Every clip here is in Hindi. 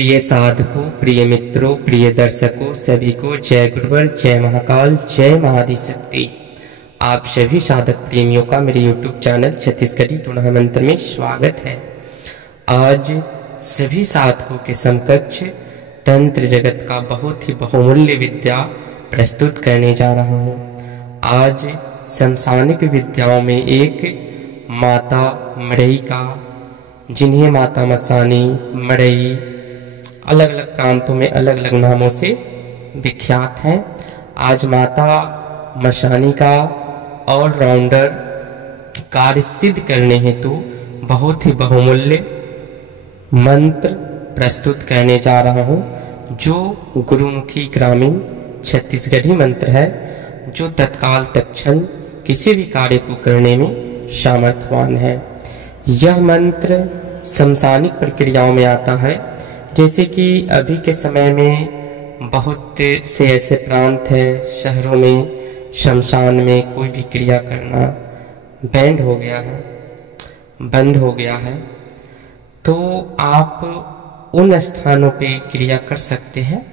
प्रिय साधकों, प्रिय मित्रों, प्रिय दर्शकों, सभी को जय गुरुवर, जय महाकाल, जय महादिशक्ति। आप सभी साधक प्रेमियों का मेरे YouTube चैनल छत्तीसगढ़ी टूणा मंत्र में स्वागत है। आज सभी साधकों के समकक्ष तंत्र जगत का बहुत ही बहुमूल्य विद्या प्रस्तुत करने जा रहा हूँ। आज समसानिक विद्याओं में एक माता मड़ई का, जिन्हें माता मसानी, मड़ई अलग अलग प्रांतों में अलग अलग नामों से विख्यात हैं। आज माता मशानी का ऑलराउंडर कार्य सिद्ध करने हेतु बहुत ही बहुमूल्य मंत्र प्रस्तुत करने जा रहा हूँ, जो गुरुमुखी ग्रामीण छत्तीसगढ़ी मंत्र है, जो तत्काल तत्क्षण किसी भी कार्य को करने में सामर्थ्यवान है। यह मंत्र समसानिक प्रक्रियाओं में आता है, जैसे कि अभी के समय में बहुत से ऐसे प्रांत है, शहरों में शमशान में कोई भी क्रिया करना बैंड हो गया है, बंद हो गया है। तो आप उन स्थानों पे क्रिया कर सकते हैं,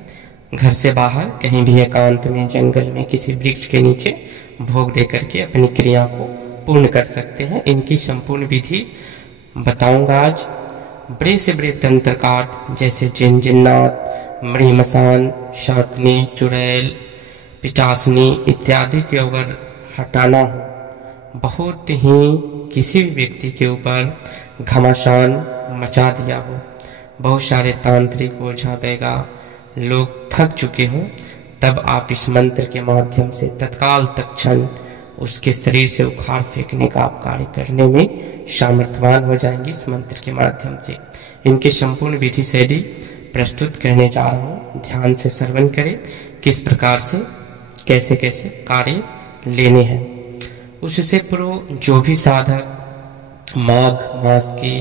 घर से बाहर कहीं भी एकांत में, जंगल में, किसी वृक्ष के नीचे भोग दे करके अपनी क्रिया को पूर्ण कर सकते हैं। इनकी संपूर्ण विधि बताऊंगा आज। बड़े से बड़े तंत्रकार जैसे जिन्नात, मणिमसान, शाकनी, चुड़ैल, पिचासनी इत्यादि के अगर हटाना हो, बहुत ही किसी भी व्यक्ति के ऊपर घमासान मचा दिया हो, बहुत सारे तांत्रिक ओझा बैगा लोग थक चुके हों, तब आप इस मंत्र के माध्यम से तत्काल तत्क्षण उसके शरीर से उखाड़ फेंकने का आप कार्य करने में सामर्थ्यवान हो जाएंगे इस मंत्र के माध्यम से। इनकी संपूर्ण विधि शैली प्रस्तुत करने जा रहा हूँ। ध्यान से श्रवण करें किस प्रकार से कैसे कैसे कार्य लेने हैं। उससे पूर्व जो भी साधक माघ मास के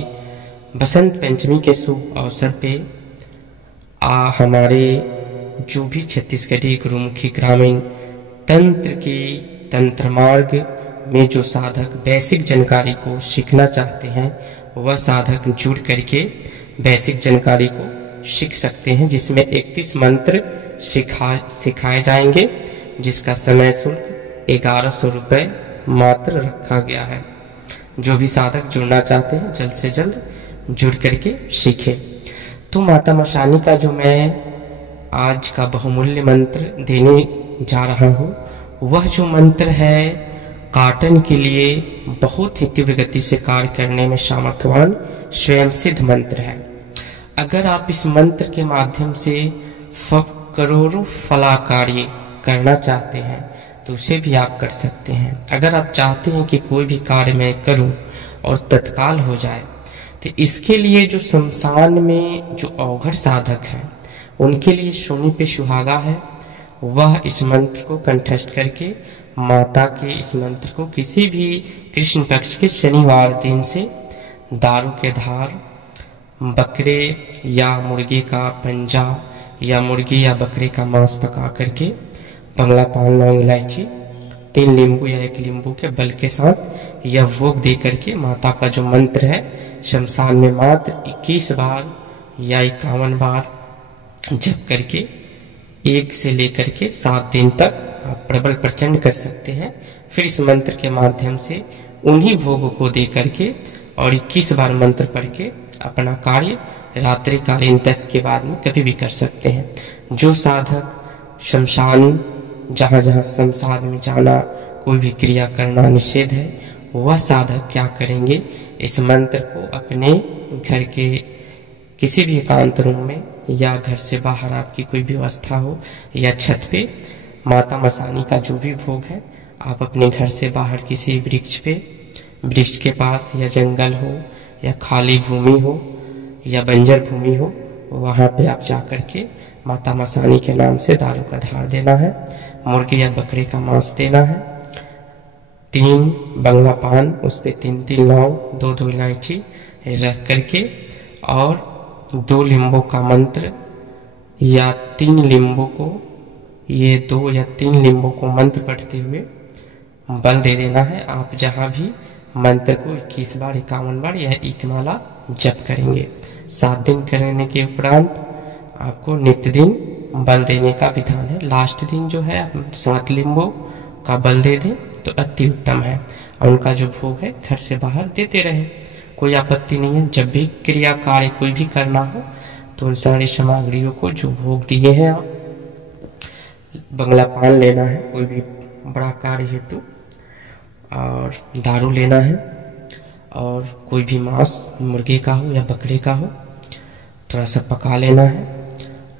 बसंत पंचमी के शुभ अवसर पे हमारे जो भी छत्तीसगढ़ी गुरुमुखी ग्रामीण तंत्र की तंत्र मार्ग में जो साधक बेसिक जानकारी को सीखना चाहते हैं, वह साधक जुड़ करके बेसिक जानकारी को सीख सकते हैं, जिसमें 31 मंत्र सिखाए जाएंगे, जिसका समय शुल्क 1100 रुपये मात्र रखा गया है। जो भी साधक जुड़ना चाहते हैं जल्द से जल्द जुड़ करके सीखें। तो माता मशानी का जो मैं आज का बहुमूल्य मंत्र देने जा रहा हूँ, वह जो मंत्र है काटन के लिए बहुत ही तीव्र गति से कार्य करने में सामर्थ्यवान स्वयं सिद्ध मंत्र है। अगर आप इस मंत्र के माध्यम से करोड़ों फला कार्य करना चाहते हैं तो उसे भी आप कर सकते हैं। अगर आप चाहते हैं कि कोई भी कार्य मैं करूं और तत्काल हो जाए, तो इसके लिए जो शमशान में जो अवघड़ साधक हैं उनके लिए सोने पे सुहागा है। वह इस मंत्र को कंठस्थ करके माता के इस मंत्र को किसी भी कृष्ण पक्ष के शनिवार दिन से दारू के धार, बकरे या मुर्गे का पंजा या मुर्गी या बकरे का मांस पका करके बंगला पान, लौंग, इलायची, 3 नींबू या 1 नींबू के बल के साथ यह भोग दे करके माता का जो मंत्र है शमशान में मात्र 21 बार या 51 बार जप करके 1 से लेकर के 7 दिन तक आप प्रबल प्रचंड कर सकते हैं। फिर इस मंत्र के माध्यम से उन्हीं भोगों को दे करके और 21 बार मंत्र पढ़ के अपना कार्य रात्रिकालीन 10 के बाद में कभी भी कर सकते हैं। जो साधक शमशान, जहाँ जहाँ शमशान में जाना, कोई भी क्रिया करना निषेध है, वह साधक क्या करेंगे, इस मंत्र को अपने घर के किसी भी एकांत रूम में या घर से बाहर आपकी कोई भी व्यवस्था हो या छत पे माता मसानी का जो भी भोग है, आप अपने घर से बाहर किसी वृक्ष पे, वृक्ष के पास या जंगल हो या खाली भूमि हो या बंजर भूमि हो, वहाँ पे आप जा करके माता मसानी के नाम से दारू का धार देना है, मुर्गे या बकरे का मांस देना है, 3 बंगला पान, उस पे 3 लौंग, 2 इलायची रख करके और 2 लींबू का मंत्र या 3 लींबू को, ये 2 या 3 लींबू को मंत्र पढ़ते हुए बल दे देना है। आप जहाँ भी मंत्र को 21 बार, 51 बार या एक माला जप करेंगे। 7 दिन करने के उपरांत आपको नित्य दिन बल देने का विधान है। लास्ट दिन जो है 7 लिंबू का बल दे दें तो अति उत्तम है, और उनका जो भोग है घर से बाहर देते रहें, कोई आपत्ति नहीं है। जब भी क्रिया कार्य कोई भी करना हो तो उन सारी सामग्रियों को जो भोग दिए हैं, बंगला पान लेना है कोई भी बड़ा कार्य हेतु, और दारू लेना है, और कोई भी मांस मुर्गे का हो या बकरे का हो थोड़ा सा पका लेना है,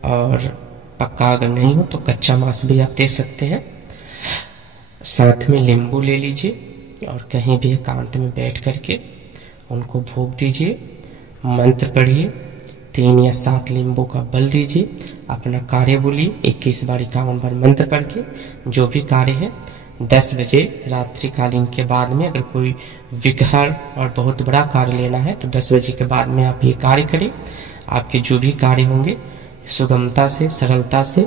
और पक्का अगर नहीं हो तो कच्चा मांस भी आप दे सकते हैं। साथ में नींबू ले लीजिए और कहीं भी एकांत में बैठ करके उनको भोग दीजिए, मंत्र पढ़िए, 3 या 7 नींबू का बल दीजिए, अपना कार्य बोलिए 21 बार 51 बार मंत्र पढ़ के। जो भी कार्य है 10 बजे रात्रिकालीन के बाद में, अगर कोई विघ्न और बहुत बड़ा कार्य लेना है तो 10 बजे के बाद में आप ये कार्य करें। आपके जो भी कार्य होंगे सुगमता से, सरलता से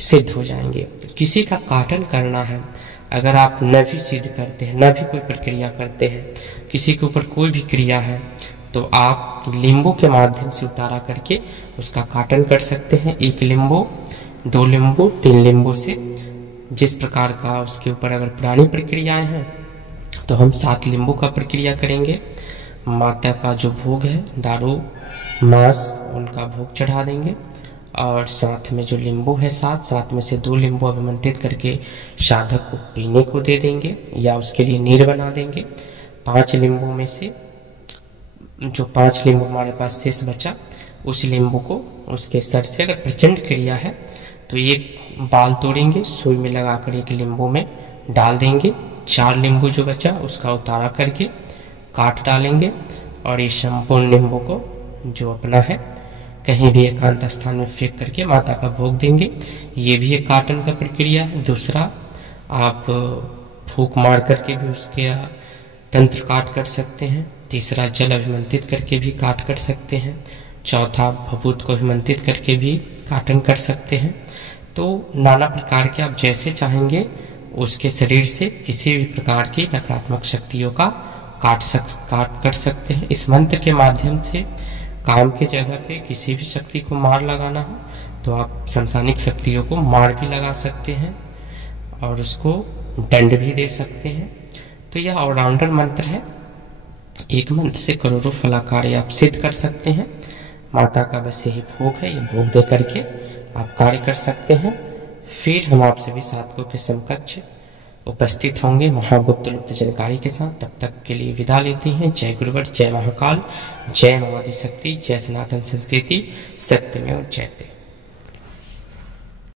सिद्ध हो जाएंगे। किसी का काटन करना है, अगर आप न भी सिद्ध करते हैं, न भी कोई प्रक्रिया करते हैं, किसी के ऊपर कोई भी क्रिया है, तो आप नींबू के माध्यम से उतारा करके उसका काटन कर सकते हैं। 1 नींबू, 2 नींबू, 3 नींबू से, जिस प्रकार का उसके ऊपर अगर पुरानी प्रक्रियाएं हैं तो हम 7 नींबू का प्रक्रिया करेंगे। माता का जो भोग है दारू मांस उनका भोग चढ़ा देंगे, और साथ में जो नींबू है 7 में से 2 नींबू अभिमंत्रित करके साधक को पीने को दे देंगे या उसके लिए नीर बना देंगे। 5 नींबू में से जो 5 नींबू हमारे पास शेष बचा, उस नींबू को उसके सर से, अगर प्रचंड क्रिया है तो एक बाल तोड़ेंगे, सुई में लगाकर 1 नींबू में डाल देंगे। 4 नींबू जो बचा उसका उतारा करके काट डालेंगे, और इस संपूर्ण नींबू को जो अपना है कहीं भी एकांत स्थान में फेंक करके माता का भोग देंगे। ये भी एक काटन का प्रक्रिया है। दूसरा, आप फूंक मार करके भी उसके तंत्र काट कर सकते हैं। तीसरा, जल अभिमंत्रित करके भी काट कर सकते हैं। चौथा, भभूत को अभिमंत्रित करके भी काटन कर सकते हैं। तो नाना प्रकार के आप जैसे चाहेंगे उसके शरीर से किसी भी प्रकार की नकारात्मक शक्तियों का काट कर सकते हैं। इस मंत्र के माध्यम से काम की जगह पे किसी भी शक्ति को मार लगाना हो तो आप समसानिक शक्तियों को मार भी लगा सकते हैं और उसको दंड भी दे सकते हैं। तो यह ऑलराउंडर मंत्र है। एक मंत्र से करोड़ों फला कार्य आप सिद्ध कर सकते हैं। माता का बस यही भोग है, ये भोग दे करके आप कार्य कर सकते हैं। फिर हम आप सभी साधकों के समकक्ष उपस्थित होंगे महागुप्त लुप्त जानकारी के साथ। तब तक के लिए विदा लेते हैं। जय गुरुवर, जय महाकाल, जय माँ आदिशक्ति, जय सनातन संस्कृति, सत्यमेव जयते।